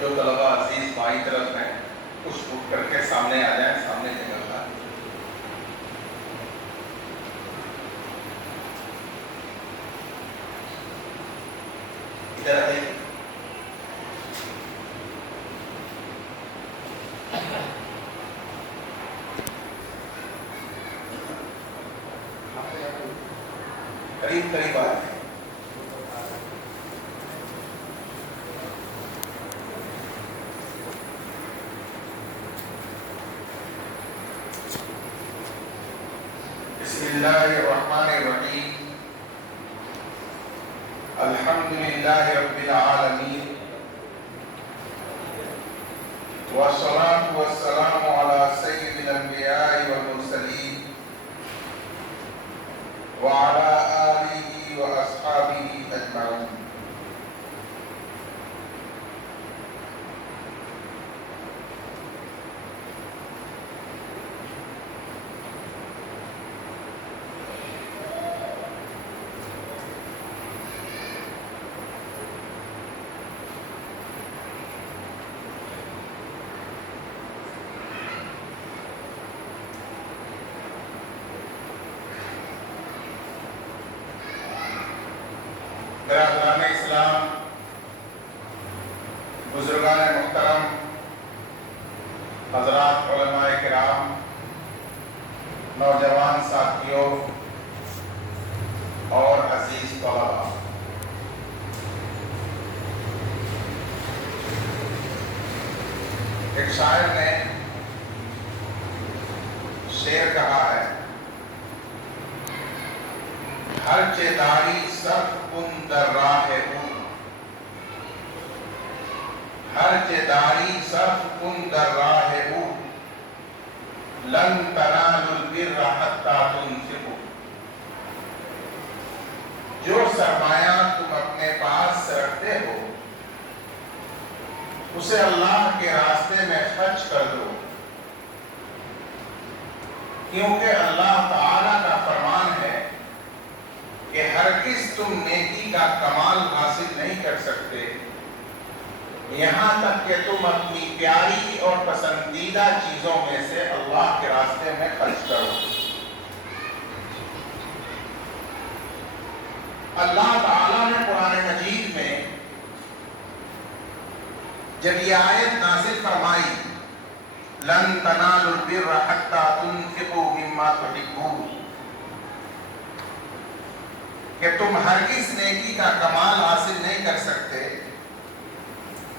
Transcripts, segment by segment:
جو طلبہ عزیز بائیں طرف ہیں کچھ اٹھ کر کے سامنے آ جائیں، سامنے جگہ کا ادھر آئیے۔ قریب قریب آ جائیں۔ بسم اللہ الرحمن الرحیم، الحمد للہ رب العالمین، والصلاة والسلام علی سید الانبیاء والمرسلین وعلی آلہ واصحابہ اجمعین۔ برادران اسلام، بزرگان محترم، حضرات علماء کرام، نوجوان ساتھیوں اور عزیز طلباء، ایک شاعر نے شعر کہا ہے، ہر چه داری صرف کن در راہ او، ہر چه داری صرف کن در راہ او، لن تنالوا البر حتی تنفقوا۔ جو سرمایہ تم اپنے پاس رکھتے ہو اسے اللہ کے راستے میں خرچ کر دو، کیونکہ اللہ تعالیٰ کا فرمان ہے کہ ہرگز تم نیکی کا کمال حاصل نہیں کر سکتے یہاں تک کہ تم اپنی پیاری اور پسندیدہ چیزوں میں سے اللہ کے راستے میں خرچ کرو۔ اللہ تعالیٰ نے قرآن مجید میں جب یہ آیت نازل فرمائی، لن تنالوا البر حتی تنفقوا مما تحبون، کہ تم ہرگز نیکی کا کمال حاصل نہیں کر سکتے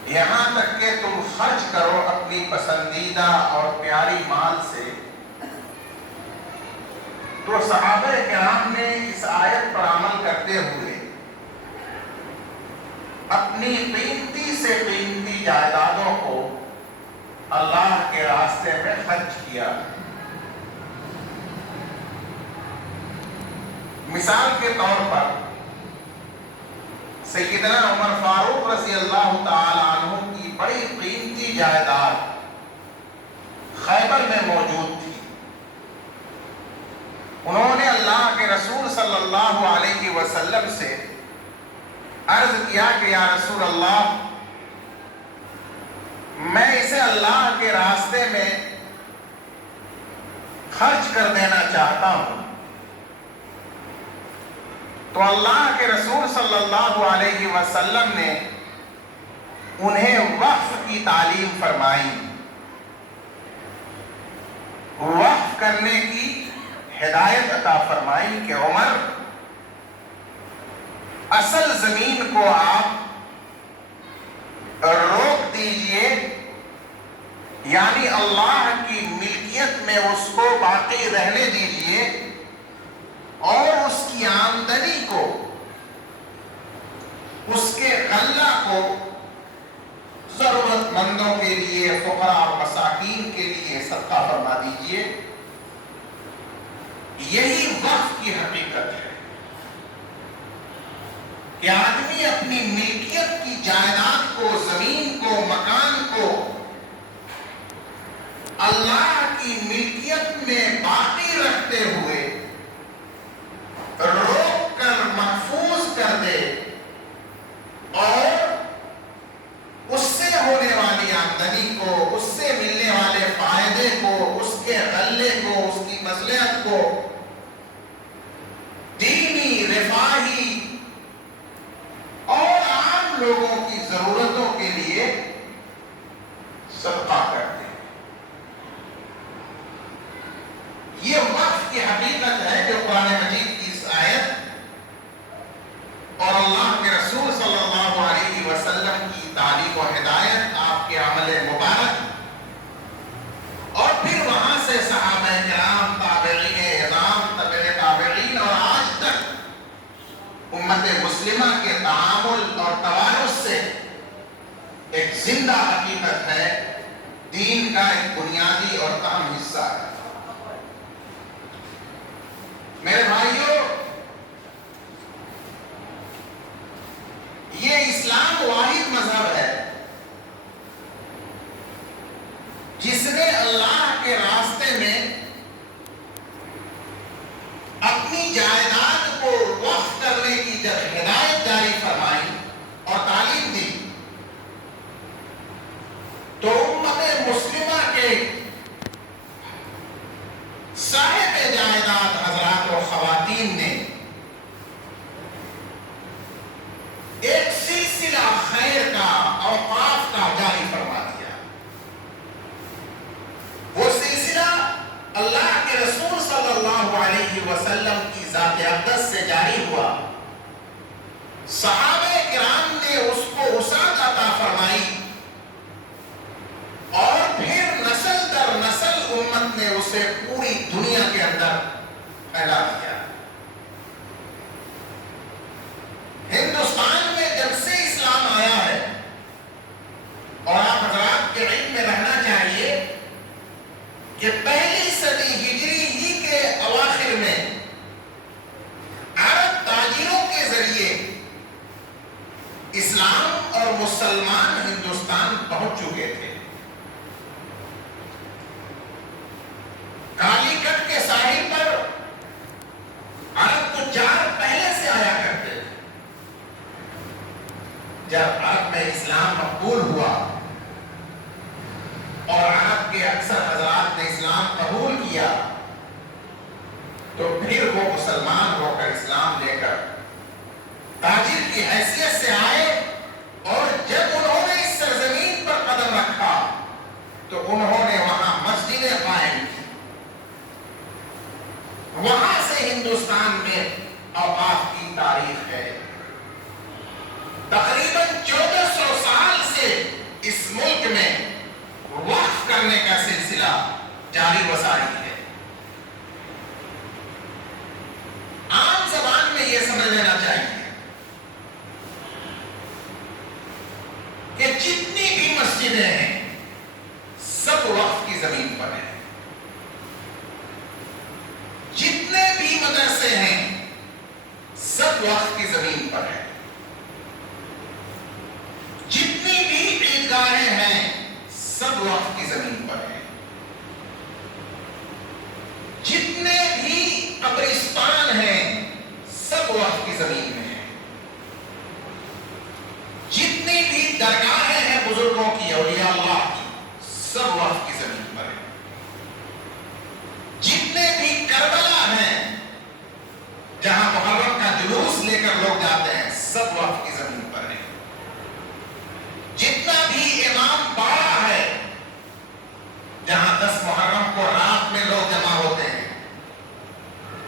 یہاں تک کہ تم خرچ کرو اپنی پسندیدہ اور پیاری مال سے۔ تو صحابہ کرام نے اس آیت پر عمل کرتے ہوئے اپنی قیمتی سے قیمتی جائیدادوں کو اللہ کے راستے میں خرچ کیا۔ مثال کے طور پر سیدنا عمر فاروق رضی اللہ تعالی عنہ کی بڑی قیمتی جائیداد خیبر میں موجود تھی۔ انہوں نے اللہ کے رسول صلی اللہ علیہ وسلم سے عرض کیا کہ یا رسول اللہ، میں اسے اللہ کے راستے میں خرچ کر دینا چاہتا ہوں۔ تو اللہ کے رسول صلی اللہ علیہ وسلم نے انہیں وقف کی تعلیم فرمائی، وقف کرنے کی ہدایت عطا فرمائی کہ عمر، اصل زمین کو آپ روک دیجئے، یعنی اللہ کی ملکیت میں اس کو باقی رہنے دیجئے، اور اس کی آمدنی کو، اس کے غلہ کو ضرورت مندوں کے لیے، فقراء اور مساکین کے لیے صدقہ فرما دیجئے۔ یہی وقف کی حقیقت ہے کہ آدمی اپنی ملکیت کی جائیداد کو، زمین کو، مکان کو اللہ کی ملکیت میں باقی رکھتے ہوئے روک کر محفوظ کر دے، اور اس سے ہونے مصلحت کو دینی، رفاہی اور عام لوگوں کی ضرورتوں کے لیے صدقہ کرتے ہیں۔ یہ وقف کی حقیقت ہے جو قرآن مجید کی اس آیت اور اللہ کے رسول صلی اللہ علیہ وسلم کی تعلیم و ہدایت، آپ کے عمل مبارک، اور پھر وہاں سے صحابہ کرام، تابعین اعظام، تبع تابعین اور آج تک امت مسلمہ کے تعامل اور توارث سے ایک زندہ حقیقت ہے، دین کا ایک بنیادی اور اہم حصہ ہے۔ میرے بھائیوں، یہ اسلام واحد مذہب ہے جس نے اللہ کے راستے میں اپنی جائیداد کو وقف کرنے کی جب ہدایت جاری فرمائی اور تعلیم دی تو امت مسلمہ کے صاحب جائیداد حضرات و خواتین نے ایک سلسلہ خیر کا، اوقاف کا جاری فرما دیا۔ وہ سلسلہ اللہ کے رسول صلی اللہ علیہ وسلم کی ذات اقدس سے جاری ہوا، صحابہ کرام نے اس کو وسعت عطا فرمائی اور پھر نسل در نسل امت نے اسے پوری دنیا کے اندر پھیلا دیا۔ ہندوستان میں جب سے اسلام آیا ہے، اور آپ حضرات کے علم میں رہنا چاہیے کہ پہلی صدی ہجری ہی کے اواخر میں عرب تاجروں کے ذریعے اسلام اور مسلمان ہندوستان پہنچ چکے تھے۔ کالی کٹ کے ساحل پر عرب تجار پہلے سے آیا کرتے تھے۔ جب عرب میں اسلام مقبول ہوا اور عرب کے اکثر حضرات نے اسلام قبول کیا تو پھر وہ مسلمان ہو کر اسلام لے کر تاجر کی حیثیت سے آئے، اور جب انہوں نے اس سرزمین پر قدم رکھا تو انہوں نے وہاں مسجدیں قائم کی۔ وہاں سے ہندوستان میں اوقاف کی تاریخ ہے۔ تقریباً 1400 سال سے اس ملک میں وقف کرنے کا سلسلہ جاری و ساری ہے۔ عام زبان میں یہ سمجھ لینا چاہیے کہ جتنی بھی مسجدیں ہیں سب وقف کی زمین پر ہیں، جتنے بھی مدرسے ہیں سب وقف کی زمین پر ہیں، جتنی بھی عیدگاہیں ہیں سب وقف کی زمین پر ہیں، جتنے بھی قبرستان ہیں سب وقف کی زمین میں ہیں، جتنی بھی درگاہیں ہیں بزرگوں کی، اولیاء اللہ کی، سب وقف کی زمین پر ہیں، جتنے بھی کربلا ہیں جہاں محرم کا جلوس لے کر لوگ جاتے ہیں سب وقف کی زمین پر ہیں، جتنا بھی امام باڑہ ہے جہاں 10 محرم کو رات میں لوگ جمع ہوتے ہیں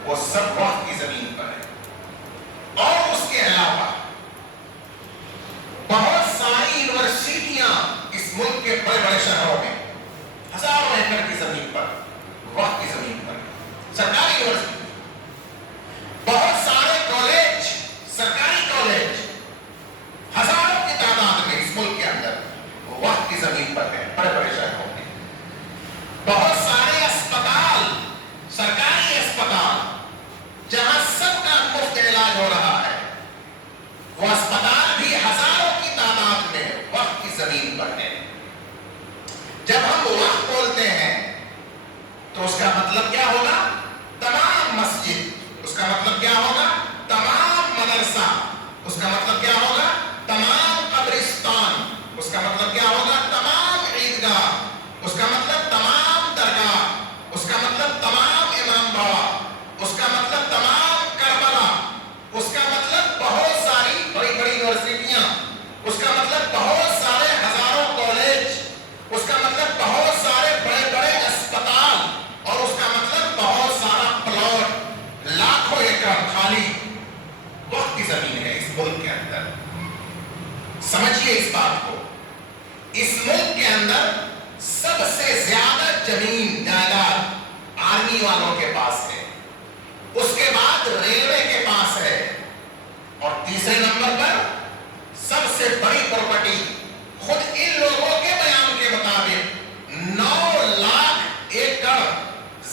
وہ سب وقف کی زمین پر ہے۔ اور اس کے علاوہ بہت ساری یونیورسٹیاں اس ملک کے بڑے بڑے شہروں میں ہزاروں ایکڑ کی زمین پر، وقف کی زمین پر سرکاری یونیورسٹی، بہت سارے کالج، سرکاری کالج ہزاروں کی تعداد میں اس ملک کے اندر وقف کی زمین پر ہے، بڑے بڑے شہروں میں۔ بہت سارے اسپتال، سرکاری اسپتال جہاں سب کا مفت علاج ہو رہا ہے، وہ اسپتال بھی ہزاروں کی تعداد میں وقف کی زمین پر ہے۔ جب ہم وقف بولتے ہیں تو اس کا مطلب کیا ہوگا؟ تمام مسجد، اس کا مطلب کیا ہوگا؟ تمام مدرسہ، اس کا مطلب کیا ہوگا؟ تمام قبرستان، اس کا مطلب کیا ہوگا؟ تمام عیدگاہ، اس کا مطلب تمام درگاہ، اس کا مطلب تمام امام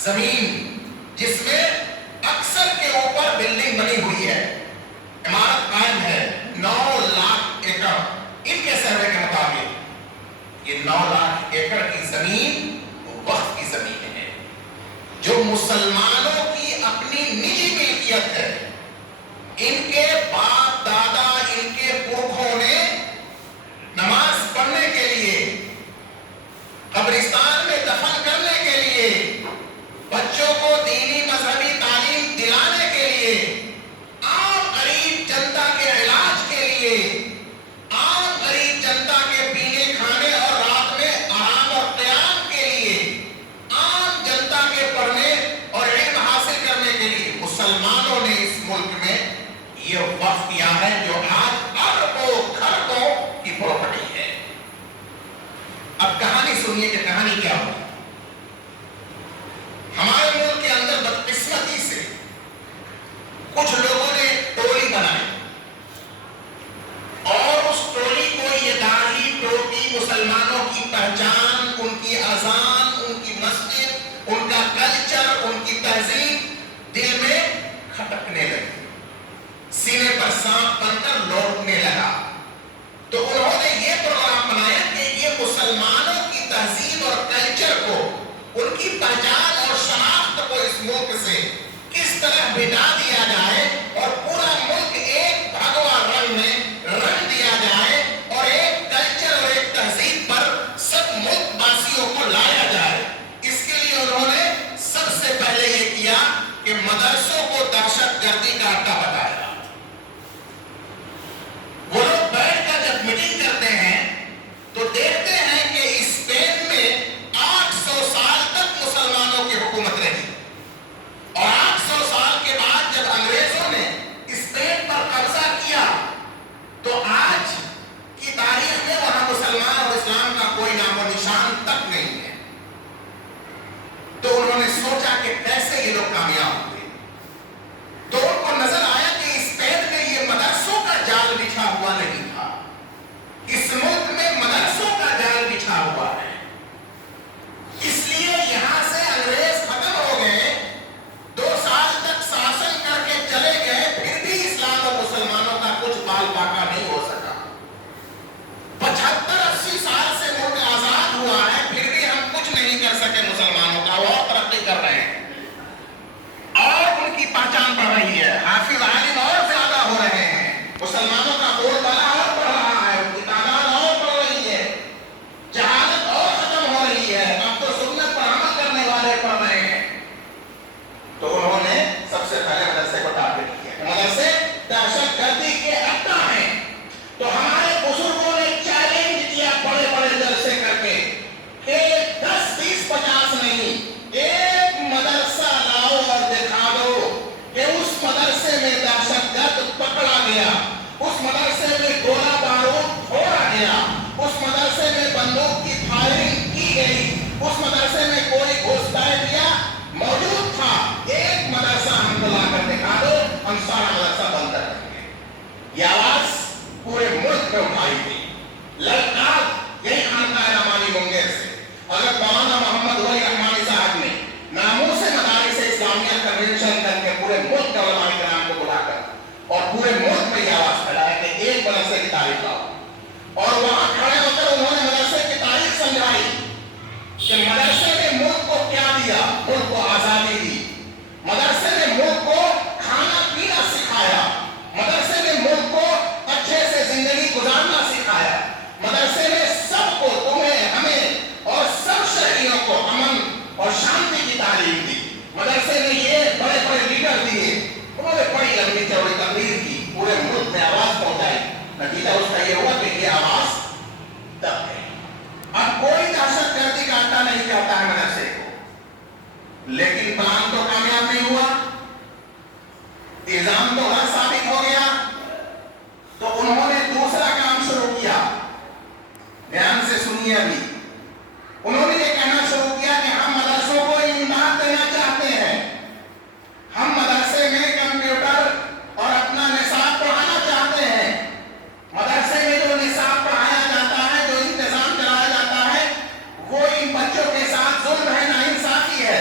زمین جس میں اکثر کے اوپر بلڈنگ بنی ہوئی ہے، عمارت قائم ہے، 9 لاکھ ایکڑ ان کے سروے کے مطابق یہ 9 لاکھ ایکڑ کی زمین وقف کی زمین ہے جو مسلمانوں کی اپنی نجی ملکیت ہے. ان کے باپ دادا، ان کے پرکھوں نے نماز پڑھنے کے لیے، قبرستان میں دفن کرنے کے لیے، بچوں کو دینی مذہبی تعلیم دلانے کے لیے، عام غریب جنتا کے علاج کے لیے، عام غریب جنتا کے پینے کھانے اور رات میں آرام اور قیام کے لیے، عام جنتا کے پڑھنے اور علم حاصل کرنے کے لیے مسلمانوں نے اس ملک میں یہ وقف کیا ہے جو آج اربوں خربوں کی پراپرٹی ہے. اب کہانی سنیے کہ کہانی کیا ہوئی. ہمارے ملک کے اندر بدقسمتی سے کچھ لوگوں نے ٹولی بنائی اور اس ٹولی کو یہ داڑھی ٹوپی، مسلمانوں کی پہچان، ان کی اذان، ان کی مسجد، ان کا کلچر، ان کی تہذیب دل میں کھٹکنے لگی، سینے پر سانپ بن کر لوٹنے لگا. تو انہوں نے یہ پروگرام بنایا کہ یہ مسلمانوں کی تہذیب اور کلچر کو، ان کی پہچان اور شناخت کو اس ملک سے کس طرح بٹا دیا جائے اور پورا ملک ایک بھگوا رنگ میں رنگ دیا جائے اور ایک کلچر اور ایک تہذیب پر سب ملک واسیوں کو لایا جائے. اس کے لیے انہوں نے سب سے پہلے یہ کیا کہ مدرسوں کو دہشت گردی کا اڈا بتایا. وہ لوگ بیٹھ کر جب میٹنگ کرتے ہیں تو دیکھتے ہیں کہ اسپین میں 800 سال تک مسلمانوں کی حکومت رہی اور 800 سال کے بعد جب انگریزوں نے اسپین پر قبضہ کیا تو آج کی تاریخ میں وہاں مسلمان اور اسلام کا کوئی نام و نشان تک نہیں ہے. تو انہوں نے سوچا کہ کیسے یہ لوگ کامیاب ہوئے. تو ان کو نظر آیا کہ اسپین میں یہ مدرسوں کا جال بچھا ہوا نہیں تھا، اس ملک میں مدرسوں کا جال بچھا ہوا ہے. اس لیے یہاں سے انگریز ختم ہو گئے، 2 سال تک شاسن کر کے چلے گئے، پھر بھی اسلام اور مسلمانوں کا کچھ بال باقا نہیں ہو سکا. 75-80 سال سے ملک آزاد ہوا ہے، پھر بھی ہم کچھ نہیں کر سکے مسلمانوں کا. وہ اور ترقی کر رہے ہیں اور ان کی پہچان بڑھ رہی ہے، حافظ عالم اور زیادہ ہو رہے ہیں، مسلمانوں کا بول بالا اور بڑھ رہا ہے، ان کی تعداد اور بڑھ رہی ہے، جہالت اور ختم ہو رہی ہے، اب تو سنت پر عمل کرنے والے پڑھ رہے ہیں. تو انہوں نے سب سے پہلے مدرسے کو ٹارگٹ کیا. مدرسے دہشت گردی کے اڈا ہیں. تو ہمارے بزرگوں نے چیلنج کیا بڑے بڑے جلسے کر کے کہ 10 20 50 نہیں، ایک مدرسہ لاؤ اور دکھا دو کہ اس مدرسے میں دہشت گرد پکڑا گیا، اس مدرسے میں گولہ بارود پھوڑا گیا، اس مدرسے میں بندوق کی فائرنگ کی گئی، اس مدرسے میں کوئی گھسپیٹیا موجود تھا. ایک مدرسہ ہم کو لا کر دکھا دو، ہم سارا مدرسہ بند کر دیں گے. یہ آواز پورے ملک میں اٹھائی گئی. للکار یہی خانقاہ رحمانی منگیر سے حضرت مولانا محمد ولی رحمانی صاحب نے ناموس مدارس اسلامیہ کنونشن کر کے پورے ملک کے علماء کرام کو بلا کر اور پورے ملک میں یہ آواز پھیلایا کہ ایک مدرسے کی تاریخ لاؤ. اور وہاں کھڑے ہو کر انہوں نے مدرسے کی تاریخ سمجھائی کہ مدرسے نے ملک کو کیا دیا. ملک کو آزادی دی، مدرسے نے ملک کو کھانا پینا سکھایا، مدرسے نے ملک کو اچھے سے زندگی گزارنا سکھایا، مدرسے نے سب کو، تمہیں، ہمیں اور سب شہریوں کو امن اور شانتی کی تعلیم دی. مدرسے نے یہ بڑے بڑے لیڈر دیے، انہوں نے بڑی لمبی چوڑی تقریر کی، پورے ملک میں آواز پہنچائی. نتیجہ اس کا یہ ہوا کہ یہ آواز دب گئی. اب کوئی دہشت گردی کا اڈا نہیں چاہتا ہے مدرسے کو، لیکن پلان تو کامیاب نہیں ہوا، الزام تو غلط ثابت ہو گیا. تو انہوں نے دوسرا کام شروع کیا. دھیان سے سنیے. ابھی انہوں نے یہ کہنا شروع کیا کہ ہم مدرسوں کو امداد دینا چاہتے ہیں، ہم مدرسے میں کمپیوٹر اور اپنا نصاب پڑھانا چاہتے ہیں. مدرسے میں جو نصاب پڑھایا جاتا ہے، جو انتظام چلایا جاتا ہے، وہ ان بچوں کے ساتھ ظلم ہے، ناانصافی ہے.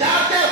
4-4,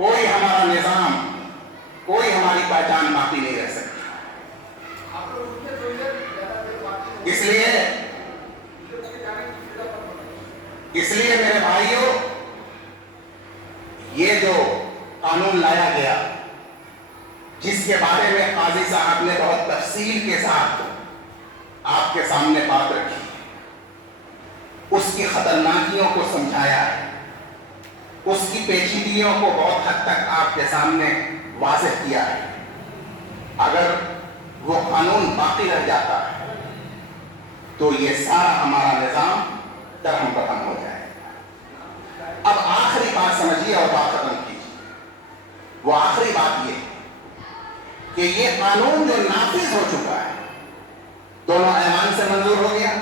کوئی ہمارا نظام، کوئی ہماری پہچان باقی نہیں رہ سکتی۔ اس لیے میرے بھائیوں، یہ جو قانون لایا گیا، جس کے بارے میں قاضی صاحب نے بہت تفصیل کے ساتھ آپ کے سامنے بات رکھی، اس کی خطرناکیوں کو سمجھایا ہے، اس کی پیچیدگیوں کو بہت حد تک آپ کے سامنے واضح کیا ہے۔ اگر وہ قانون باقی رہ جاتا ہے تو یہ سارا ہمارا نظام درہم برہم ہو جائے گا۔ اب آخری بات سمجھیے اور بات ختم کیجیے۔ وہ آخری بات یہ کہ یہ قانون جو نافذ ہو چکا ہے، دونوں ایوان سے منظور ہو گیا،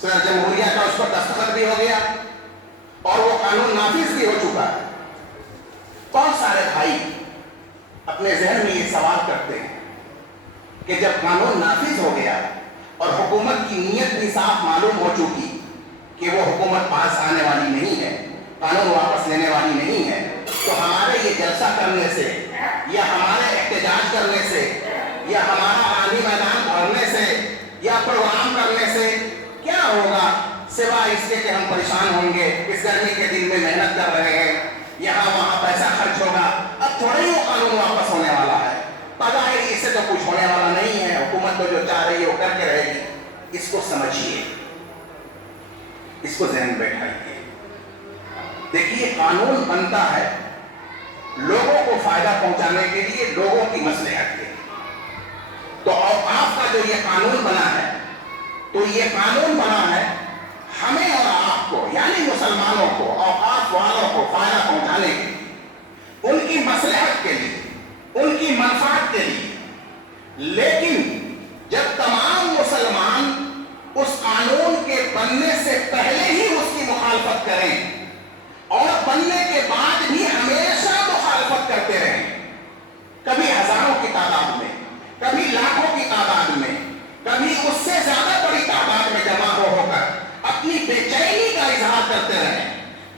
صدر جمہوریہ کا اس پر دستخط بھی ہو گیا اور وہ قانون نافذ بھی ہو چکا ہے۔ بہت سارے بھائی اپنے ذہن میں یہ سوال کرتے ہیں کہ جب قانون نافذ ہو گیا اور حکومت کی نیت بھی صاف معلوم ہو چکی کہ وہ حکومت پاس آنے والی نہیں ہے، قانون واپس لینے والی نہیں ہے، تو ہمارے یہ جلسہ کرنے سے یا ہمارے احتجاج کرنے سے یا ہمارا عوامی میدان بھرنے سے یا پروگرام کرنے سے کیا ہوگا، سوائے اس کے کہ ہم پریشان ہوں گے، اس گرمی کے دن میں محنت کر رہے ہیں، یہاں وہاں پیسہ خرچ ہوگا، اب تھوڑا ہی وہ قانون واپس ہونے والا ہے، پتہ ہے اس سے تو کچھ ہونے والا نہیں ہے، حکومت تو جو چاہ رہی ہے وہ کر کے رہے گی۔ اس کو سمجھیے، اس کو ذہن بیٹھائیے۔ دیکھیے، قانون بنتا ہے لوگوں کو فائدہ پہنچانے کے لیے، لوگوں کی مصلحت کے لیے۔ تو اوقاف کا جو یہ قانون بنا ہے، تو یہ قانون بنا ہے ہمیں اور آپ کو، یعنی مسلمانوں کو، اوقاف والوں کو فائدہ پہنچانے کے لیے، ان کی مصلحت کے لیے، ان کی منفعت کے لیے۔ لیکن جب تمام مسلمان اس قانون کے بننے سے پہلے ہی اس کی مخالفت کریں اور بننے کے بعد بھی ہمیشہ مخالفت کرتے رہیں، کبھی ہزاروں کی تعداد میں، کبھی لاکھوں کی تعداد میں، کبھی اس سے زیادہ بڑی تعداد میں جمع ہو کر اپنی بے چینی کا اظہار کرتے رہیں،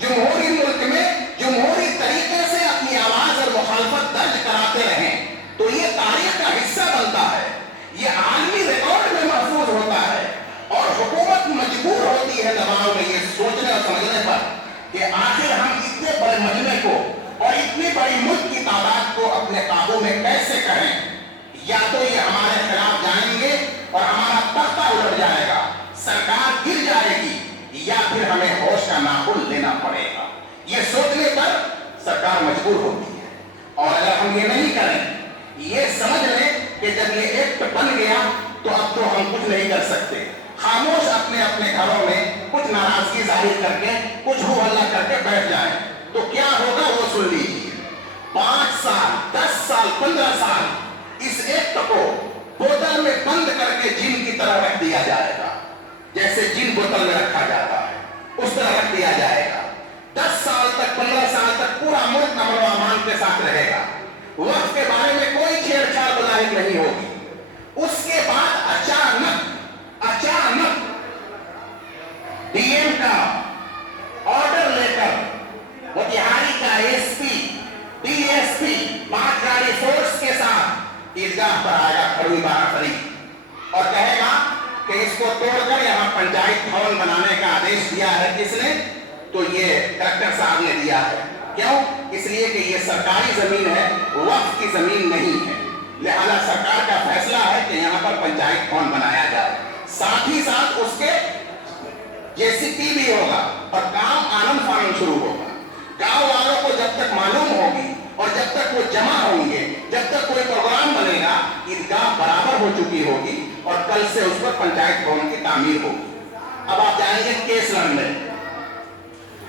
جمہوری ملک میں جمہوری طریقے سے اپنی آواز اور مخالفت درج کراتے رہیں، تو یہ تاریخ کا حصہ بنتا ہے، یہ عالمی ریکارڈ میں محفوظ ہوتا ہے، اور حکومت مجبور ہوتی ہے دباؤ میں یہ سوچنے اور سمجھنے پر کہ آخر ہم اتنے بڑے مجمع کو اور اتنی بڑی ملک کی تعداد کو اپنے قابو میں کیسے کریں۔ یا تو یہ ہمارے خلاف جائیں گے اور ہمارا تختہ الٹ جائے گا، سرکار گر جائے گی، یا پھر ہمیں ہوش کا ناخن لینا پڑے گا۔ یہ سوچنے پر سرکار مجبور ہوتی ہے، اور اگر ہم یہ نہیں کریں، یہ سمجھ لیں کہ جب یہ ایکٹ بن گیا تو اب تو ہم کچھ نہیں کر سکتے، خاموش اپنے اپنے گھروں میں کچھ ناراضگی ظاہر کر کے، کچھ ہو ہلہ کر کے بیٹھ جائیں، تو کیا ہوگا وہ سن لیجیے۔ 5 سال، 10 سال، 15 سال اس ایکٹ کو بوتل میں بند کر کے جن کی طرح رکھ دیا جائے گا، جیسے جن بوتل میں رکھا جاتا ہے اس طرح رکھ دیا جائے گا۔ 10 سال تک، 15 سال تک پورا ملک امن و امان کے ساتھ رہے گا، وقت کے بارے میں کوئی چھیڑ چھاڑ بظاہر نہیں ہوگی۔ اس کے بعد اچانک ڈی ایم کا آرڈر لے کر موتیہاری کا S P, D S P 5 گاڑی فورس کے ساتھ عیدگاہ پر آئے گا کھڑوئی 12 فریق، اور کہے گا کہ اس کو توڑ کر یہاں پنچایت بھون بنانے کا آدیش دیا ہے کس نے؟ تو یہ کلکٹر صاحب نے دیا ہے۔ کیوں؟ اس لیے کہ یہ سرکاری زمین ہے، وقف کی زمین نہیں ہے، لہذا سرکار کا فیصلہ ہے کہ یہاں پر پنچایت بھون بنایا جائے، ساتھ ہی ساتھ اس کے جے سی پی بھی ہوگا اور کام آنند فانند شروع ہوگا۔ گاؤں والوں کو جب تک معلوم ہوگی اور جب تک وہ جمع ہوں گے، جب تک کوئی پروگرام بنے گا، عیدگاہ برابر ہو چکی ہوگی اور کل سے اس پر پنچایت بھون کی تعمیر ہوگی۔ اب آپ جائیں گے کیس لڑنے،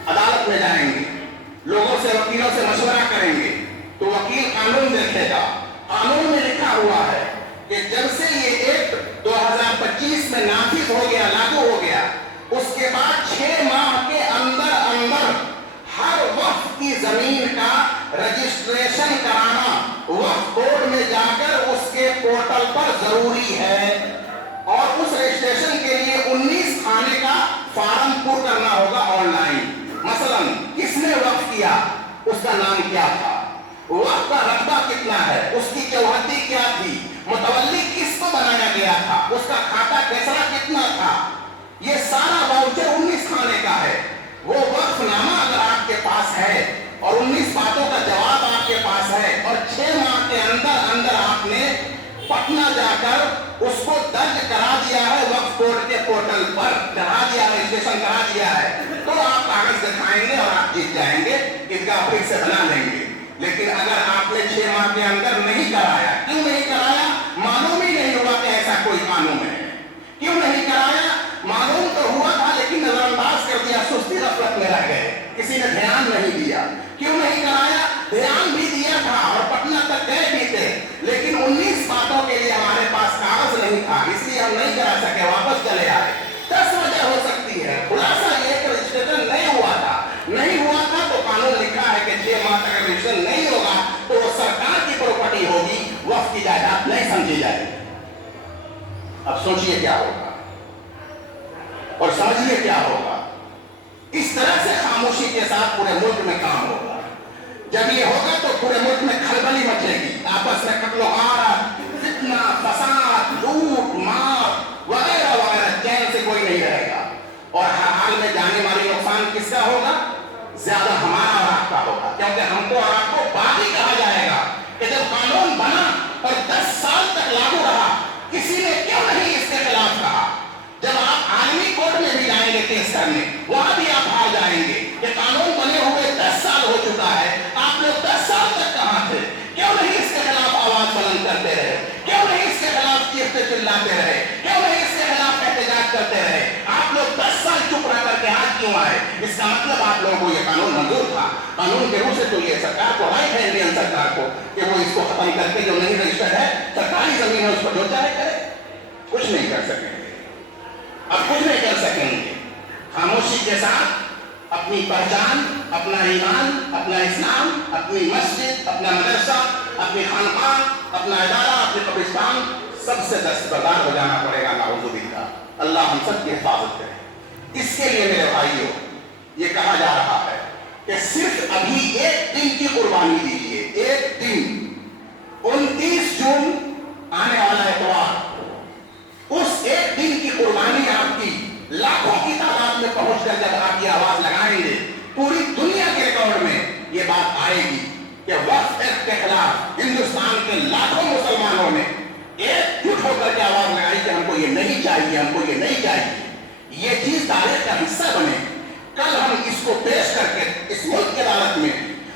عدالت میں جائیں گے، لوگوں سے، وکیلوں سے مشورہ کریں گے، تو وکیل قانون دیکھے گا، قانون میں لکھا ہوا ہے کہ جب سے یہ ایکٹ 2025 میں نافذ ہو گیا، لاگو ہو گیا، اس کے بعد 6 ماہ کے اندر ہر وقف کی زمین کا رجسٹریشن کرانا وقف بورڈ میں جا کر اس کے پورٹل پر ضروری ہے، اور اس رجسٹریشن کے لیے 19 خانے کا فارم پر کرنا ہوگا آن لائن۔ مثلا کس نے وقف کیا، اس کا نام کیا تھا، وقت کا رقبہ کتنا ہے، اس کی چوہدی کیا تھی، متولی کس کو بنایا گیا تھا، اس کا کھاتا کیسا کتنا تھا، یہ سارا واؤچر 19 خانے کا ہے۔ وہ وقف نامہ اگر آپ کے پاس ہے اور 19 باتوں کا جواب آپ کے پاس ہے اور 6 ماہ کے اندر اندر آپ نے پٹنہ جا کر اس کو درج کرا دیا ہے، وقف بورڈ کے پورٹل پر چڑھا دیا ہے، رجسٹریشن کرا دیا ہے، تو آپ کاغذ دکھائیں گے اور آپ جیت جائیں گے، عیدگاہ پھر سے بنا لیں گے۔ لیکن اگر آپ نے 6 ماہ کے اندر نہیں کرایا، کیوں نہیں کرایا؟ معلوم ہی نہیں ہوا کہ ایسا کوئی قانون ہے۔ کیوں نہیں کرایا؟ معلوم تو ہوا تھا لیکن نظر انداز کر دیا، سستی غفلت میں رہ گئے، کسی نے دھیان نہیں دیا۔ کیوں نہیں کرایا؟ دھیان بھی دیا تھا اور پٹنہ تک گئے بھی تھے، لیکن 19 باتوں کے لیے ہمارے پاس کاغذ نہیں تھا، اس لیے ہم نہیں کرا سکے، واپس چلے آئے۔ 10 وجہ ہو سکتی ہے، خلاصہ یہ کہ رجسٹریشن نہیں ہوا تھا، نہیں ہوا تھا تو قانون لکھا ہے کہ 6 ماہ تک رجسٹریشن نہیں ہوگا تو وہ سرکار کی پراپرٹی ہوگی، وقف کی جائیداد نہیں سمجھی جائے گی۔ اب سوچئے کیا ہوگا اور سمجھئے کیا ہوگا۔ اس طرح سے خاموشی کے ساتھ پورے ملک میں کام ہوگا۔ جب یہ ہوگا تو پورے ملک میں کھلبلی مچے گی، آپس میں قتل و غارت، فتنہ، فساد، لوٹ مار وغیرہ وغیرہ، چین سے کوئی نہیں رہے گا، اور ہر حال میں جانے والی نقصان کس کا ہوگا؟ زیادہ ہمارا اور آپ کا ہوگا، کیونکہ ہم کو اور آپ کو باغی کہا جائے گا کہ جب قانون بنا اور 10 سال تک لاگو رہا، کسی نے کیوں نہیں اس کے خلاف کہا؟ جب آپ عالمی کورٹ میں بھی جائیں گے کیس کرنے، وہاں بھی آپ ہار جائیں گے کہ قانون بنے ہوئے 10 سال ہو چکا ہے، آپ لوگ 10 سال تک کہاں تھے؟ کیوں نہیں اس کے خلاف آواز بلند کرتے رہے؟ کیوں نہیں اس کے خلاف چیختے چلاتے رہے؟ کیوں نہیں اس کے خلاف احتجاج کرتے رہے؟ آپ لوگ 10 سال چپ رہ کر کے آج کیوں آئے؟ اس کا مطلب آپ لوگوں کو یہ قانون منظور تھا، قانون کے روح سے تو یہ سرکار کو رائٹ ہے، انڈین سرکار کو، کہ وہ اس کو ختم کر کے جو نہیں رجسٹرڈ ہے سرکاری زمین ہے اس پر جو چاہے کرے۔ کچھ نہیں کر سکیں گے، اب کچھ نہیں کر سکیں گے۔ خاموشی کے ساتھ اپنی پہچان، اپنا ایمان، اپنا اسلام، اپنی مسجد، اپنا مدرسہ، اپنی خانقاہ، اپنا ادارہ، اپنے قبرستان، سب سے دستبردار ہو جانا پڑے گا، نعوذ باللہ۔ اللہ ہم سب کی حفاظت کرے۔ اس کے لیے میرے بھائیوں یہ کہا جا رہا ہے کہ صرف ابھی ایک دن کی قربانی دیجیے، ایک دن، 29 جون آنے والا اتوار، اس ایک دن کی قربانی آپ کی لاکھوں کی تعداد میں پہنچ کر جب آپ یہ آواز لگائیں گے، پوری دنیا کے ریکارڈ میں یہ بات آئے گی کہ وقف ایکٹ کے خلاف ہندوستان کے لاکھوں مسلمانوں نے ایک جٹ ہو کر کے آواز لگائی کہ ہم کو یہ نہیں چاہیے، ہم کو یہ نہیں چاہیے، یہ چیز تاریخ کا حصہ بنے۔ کل ہم اس کو پیش کر کے اس ملک کی عدالت میں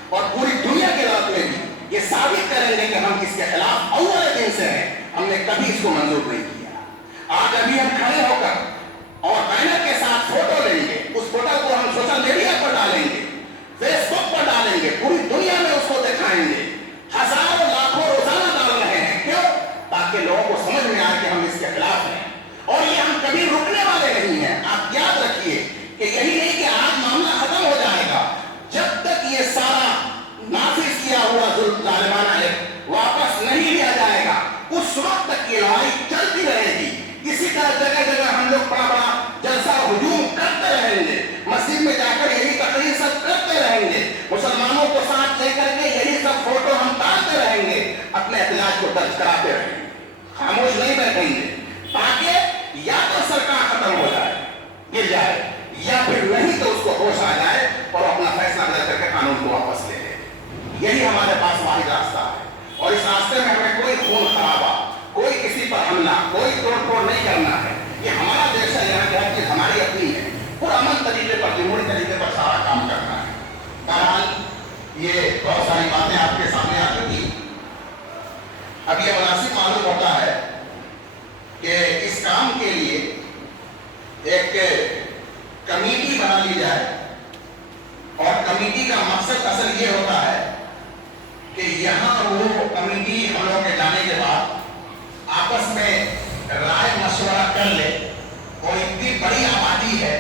اور پوری دنیا کی عدالت میں بھی یہ ثابت کریں گے کہ ہم اس کے خلاف اول دن سے ہیں، ہم نے کبھی اس کو منظور نہیں کیا۔ آج ابھی ہم کھڑے ہو کر اور بینر کے ساتھ فوٹو لیں گے، اس فوٹو کو ہم سوشل میڈیا پر ڈالیں گے، فیس بک پر ڈالیں گے، پوری دنیا میں اس کو دکھائیں گے، ہزاروں لاکھوں روزانہ ڈال رہے ہیں، کیوں؟ تاکہ لوگوں کو سمجھ میں آئے کہ ہم اس کے خلاف ہیں، اور یہ ہم کبھی رکنے والے نہیں ہیں۔ آپ یاد رکھیے کہ یہی نہیں کہ آج معاملہ ختم ہو جائے گا، جب تک یہ سارا نافذ کیا ہوا ظالمانہ ایکٹ واپس نہیں لیا جائے گا، اس وقت تک یہ لڑائی چلتی رہے گی۔ اسی طرح جگہ جگہ ہم لوگ بڑا بڑا جلسہ ہجوم کرتے رہیں گے، مسجد میں جا کر یہی تقریر سب کرتے رہیں گے، مسلمانوں کو ساتھ لے کر کے یہی سب فوٹو ہم ڈالتے رہیں گے، اپنے احتجاج کو درج کراتے رہیں گے، خاموش نہیں بیٹھیں گے، تاکہ یا تو سرکار ختم ہو جائے، گر جائے، یا پھر نہیں تو اس کو ہوش آ جائے اور اپنا فیصلہ بدل کر کے قانون کو واپس لے لے۔ یہی ہمارے پاس واحد راستہ ہے، اور اس راستے میں ہمیں کوئی خون خرابہ، کوئی کسی پر حملہ، کوئی توڑ پھوڑ نہیں کرنا ہے۔ یہ ہمارا دیش ہے، یہاں کی ہر چیز ہماری اپنی ہے، پرامن طریقے پر، جمہوری طریقے پر سارا کام کرنا ہے۔ بہرحال یہ بہت ساری باتیں آپ کے سامنے آ چکی، اب یہ مناسب معلوم ہوتا ہے کہ اس کام کے لیے ایک کمیٹی بنا لی جائے، اور کمیٹی کا مقصد اصل یہ ہوتا ہے کہ یہاں وہ کمیٹی ہم لوگوں کے جانے کے بعد آپس میں رائے مشورہ کر لے، اور اتنی بڑی آبادی ہے،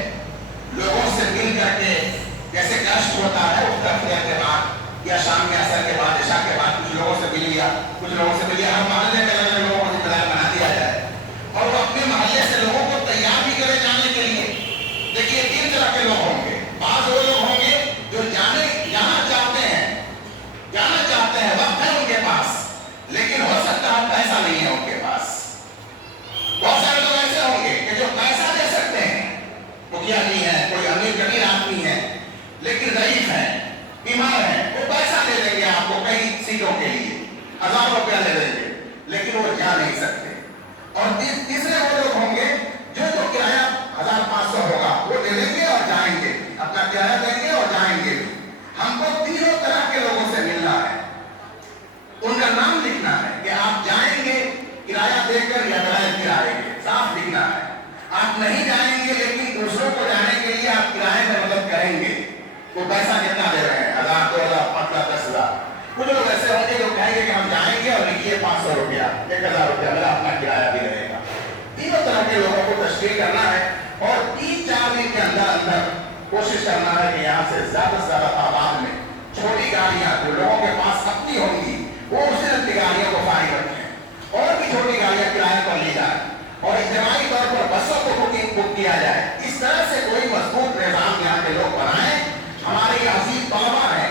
لوگوں سے مل کر کے جیسے گشت ہوتا ہے اس دفعہ کے بعد یا شام کے عصر کے بعد، عشاء کے بعد کچھ لوگوں سے مل لیا، کچھ لوگوں سے مل لیا، ہر محلے میں الگ الگ لوگوں کو ذمہ دار بنا دیا جائے، اور وہ اپنے محلے سے لوگوں کو تیار بھی کرے جانے کے لیے۔ دیکھیے 3 طرح کے لوگ ہوں گے، بعض وہ لوگ ہوں گے جو جانا چاہتے ہیں تشکیل کرنا ہے اور 3-4 دن کے اندر اندر کوشش کرنا ہے کہ یہاں سے زیادہ تعداد میں چھوٹی گاڑیاں جو لوگوں کے پاس اپنی ہوں گی وہ اسی طرح کی گاڑیوں کو فائل رکھیں اور بھی چھوٹی گاڑیاں کرایے پر لی جائیں اور اجتماعی طور پر بسوں کو بک کیا جائے. اس طرح سے کوئی مضبوط نظام یہاں کے لوگ بنائیں. ہمارے یہ عزیز طلبا ہیں,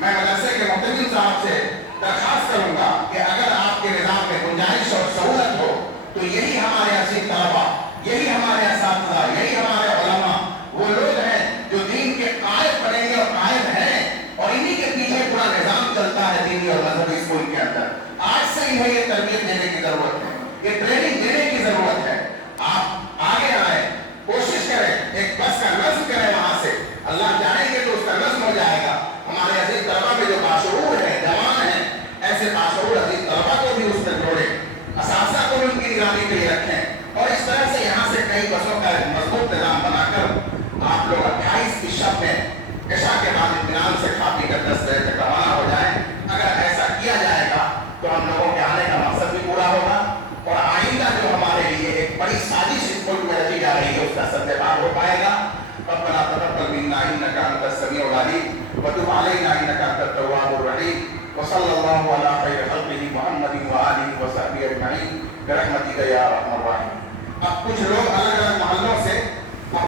میں مدرسے کے محتمین صاحب سے درخواست کروں گا کہ اگر آپ کے نظام میں گنجائش اور سہولت ہو تو یہی ہمارے عزیز طلبا, یہی ہمارے اساتذہ, یہی ہمارے علماء وہ لوگ ہیں جو دین کے قائد بنیں گے اور قائد ہیں اور انہی کے پیچھے پورا نظام چلتا ہے دینی اور مذہبی اسکول کے اندر. آج سے ہی یہ تربیت دینے کی ضرورت ہے, یہ ٹریننگ دینے کی ضرورت ہے. آپ آگے آئیں, کوشش کریں, ایک بس کا نظم کریں وہاں سے. اللہ چاہیں گے تو اس کا نظم ہو جائے گا. ہمارے عزیز طلبا میں جو باشعور ہیں, جوان ہیں, ایسے باشعور عزیز طلبا کو بھی اس میں جوڑیں, اساتذہ کو بھی ان کی نگرانی کے لیے رکھیں اور اس طرح سے یہاں سے کئی بسوں کا ایک مضبوط نظام بنا کر آپ لوگ 28 کی شب میں عشاء کے بعد اطمینان سے کھا پی کر 10